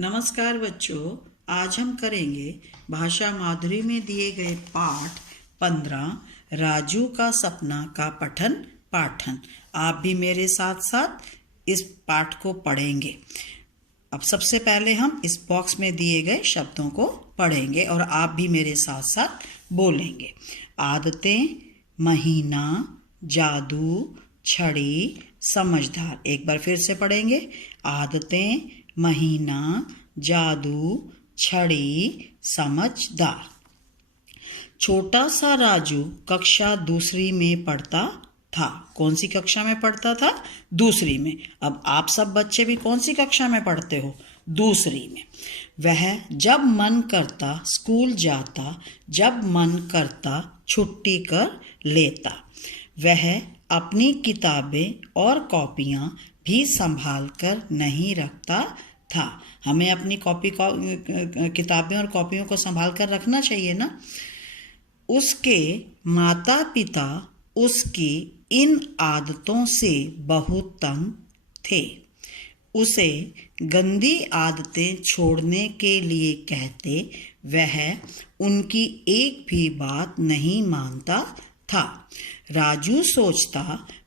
नमस्कार बच्चों, आज हम करेंगे भाषा माधुरी में दिए गए पाठ 15 राजू का सपना का पठन पाठन। आप भी मेरे साथ साथ इस पाठ को पढ़ेंगे। अब सबसे पहले हम इस बॉक्स में दिए गए शब्दों को पढ़ेंगे और आप भी मेरे साथ साथ बोलेंगे। आदतें, महीना, जादू, छड़ी, समझदार। एक बार फिर से पढ़ेंगे। आदतें, महीना, जादू, छड़ी, समझदार। छोटा सा राजू कक्षा दूसरी में पढ़ता था। कौन सी कक्षा में पढ़ता था? दूसरी में। अब आप सब बच्चे भी कौन सी कक्षा में पढ़ते हो? दूसरी में। वह जब मन करता स्कूल जाता, जब मन करता छुट्टी कर लेता। वह अपनी किताबें और कॉपियां भी संभाल कर नहीं रखता था। हमें अपनी किताबें और कॉपियों को संभाल कर रखना चाहिए ना। उसके माता पिता उसकी इन आदतों से बहुत तंग थे। उसे गंदी आदतें छोड़ने के लिए कहते, वह उनकी एक भी बात नहीं मानता था। राजू सोचता,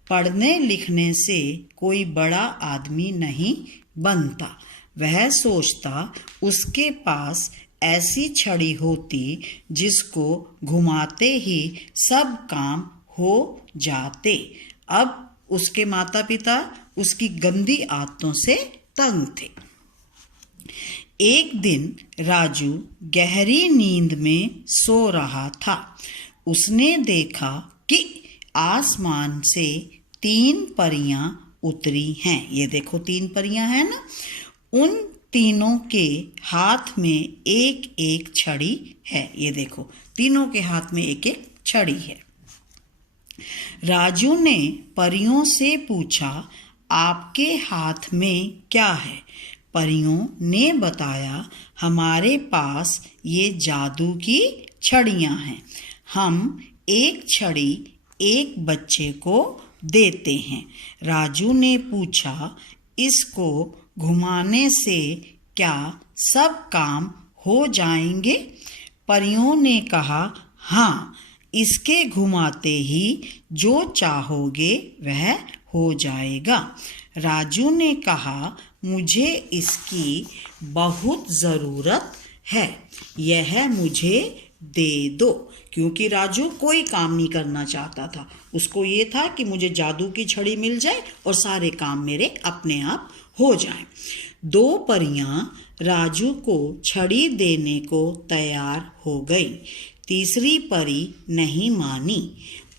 पढ़ने लिखने से कोई बड़ा आदमी नहीं बनता। वह सोचता उसके पास ऐसी छड़ी होती जिसको घुमाते ही सब काम हो जाते। अब उसके माता पिता उसकी गंदी आदतों से तंग थे। एक दिन राजू गहरी नींद में सो रहा था। उसने देखा कि आसमान से 3 परियां उतरी हैं। ये देखो 3 परियां हैं ना। उन तीनों के हाथ में एक एक छड़ी है। ये देखो तीनों के हाथ में एक एक छड़ी है। राजू ने परियों से पूछा, आपके हाथ में क्या है? परियों ने बताया, हमारे पास ये जादू की छड़ियां हैं। हम एक छड़ी एक बच्चे को देते हैं। राजू ने पूछा, इसको घुमाने से क्या सब काम हो जाएंगे? परियों ने कहा, हाँ, इसके घुमाते ही जो चाहोगे वह हो जाएगा। राजू ने कहा, मुझे इसकी बहुत ज़रूरत है, यह मुझे दे दो। क्योंकि राजू कोई काम नहीं करना चाहता था। उसको ये था कि मुझे जादू की छड़ी मिल जाए और सारे काम मेरे अपने आप हो जाएं। 2 परियां राजू को छड़ी देने को तैयार हो गई। तीसरी परी नहीं मानी।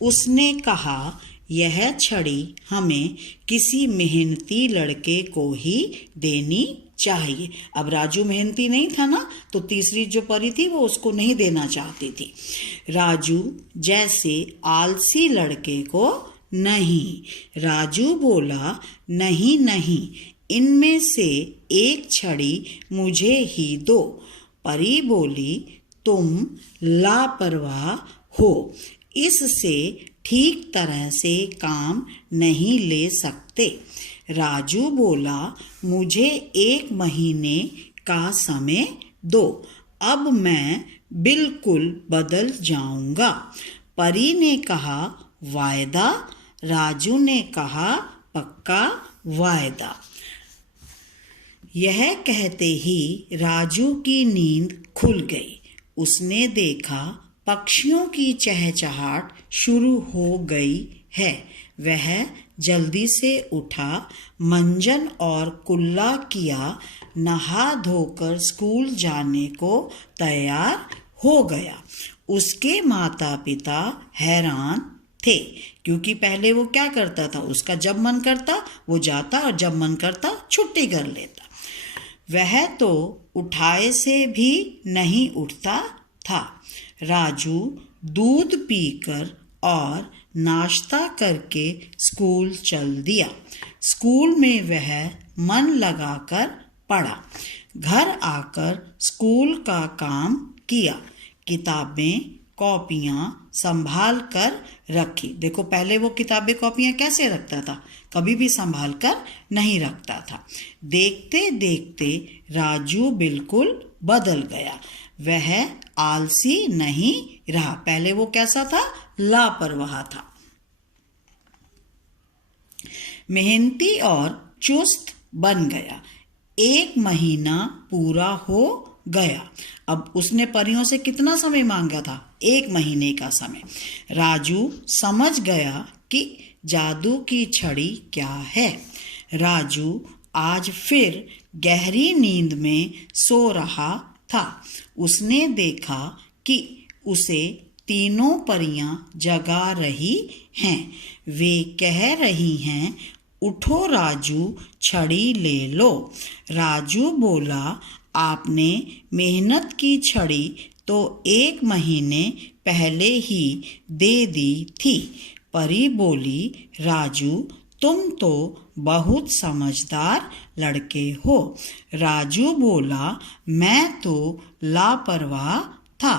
उसने कहा, यह छड़ी हमें किसी मेहनती लड़के को ही देनी चाहिए। अब राजू मेहनती नहीं था ना, तो तीसरी जो परी थी वो उसको नहीं देना चाहती थी। राजू जैसे आलसी लड़के को नहीं। राजू बोला, नहीं नहीं, इनमें से एक छड़ी मुझे ही दो। परी बोली, तुम लापरवाह हो, इससे ठीक तरह से काम नहीं ले सकते। राजू बोला, मुझे 1 महीने का समय दो, अब मैं बिल्कुल बदल जाऊंगा। परी ने कहा, वायदा? राजू ने कहा, पक्का वायदा। यह कहते ही राजू की नींद खुल गई। उसने देखा पक्षियों की चहचहाट शुरू हो गई है। वह जल्दी से उठा, मंजन और कुल्ला किया, नहा धोकर स्कूल जाने को तैयार हो गया। उसके माता पिता हैरान थे, क्योंकि पहले वो क्या करता था, उसका जब मन करता वो जाता और जब मन करता छुट्टी कर लेता। वह तो उठाए से भी नहीं उठता था। राजू दूध पीकर और नाश्ता करके स्कूल चल दिया। स्कूल में वह मन लगाकर पढ़ा। घर आकर स्कूल का काम किया। किताबें कॉपियां संभाल कर रखी। देखो पहले वो किताबें कॉपियां कैसे रखता था, कभी भी संभाल कर नहीं रखता था। देखते देखते राजू बिल्कुल बदल गया। वह आलसी नहीं रहा। पहले वो कैसा था, लापरवाह था। मेहनती और चुस्त बन गया। 1 महीना पूरा हो गया। अब उसने परियों से कितना समय मांगा था, 1 महीने का समय। राजू समझ गया कि जादू की छड़ी क्या है। राजू आज फिर गहरी नींद में सो रहा था। उसने देखा कि उसे तीनों परियां जगा रही हैं। वे कह रही हैं, उठो राजू, छड़ी ले लो। राजू बोला, आपने मेहनत की छड़ी तो 1 महीने पहले ही दे दी थी। परी बोली, राजू तुम तो बहुत समझदार लड़के हो। राजू बोला, मैं तो लापरवाह था।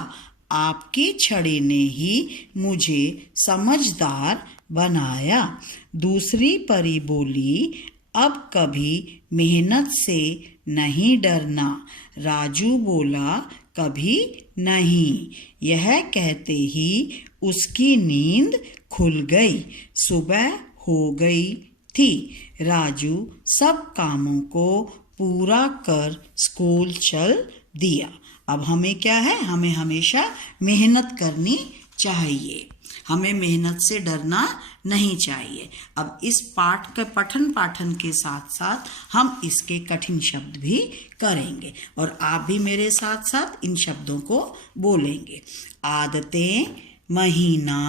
आपकी छड़ी ने ही मुझे समझदार बनाया। दूसरी परी बोली, अब कभी मेहनत से नहीं डरना। राजू बोला, कभी नहीं। यह कहते ही उसकी नींद खुल गई। सुबह हो गई थी। राजू सब कामों को पूरा कर स्कूल चल दिया। अब हमें क्या है, हमें हमेशा मेहनत करनी चाहिए। हमें मेहनत से डरना नहीं चाहिए। अब इस पाठ के पठन पाठन के साथ साथ हम इसके कठिन शब्द भी करेंगे और आप भी मेरे साथ साथ इन शब्दों को बोलेंगे। आदतें, महीना,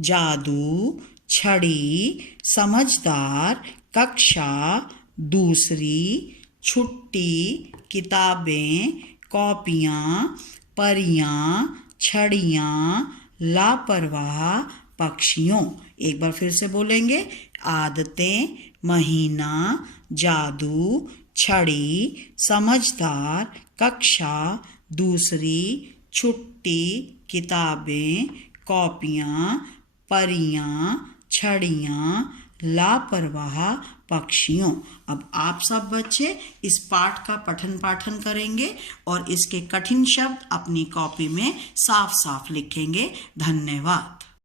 जादू, छड़ी, समझदार, कक्षा, दूसरी, छुट्टी, किताबें, कॉपियाँ, परियां, छड़ियाँ, लापरवाह, पक्षियों। एक बार फिर से बोलेंगे। आदतें, महीना, जादू, छड़ी, समझदार, कक्षा, दूसरी, छुट्टी, किताबें, कॉपियाँ, परियां, छड़ियाँ, लापरवाह, पक्षियों। अब आप सब बच्चे इस पाठ का पठन पाठन करेंगे और इसके कठिन शब्द अपनी कॉपी में साफ साफ लिखेंगे। धन्यवाद।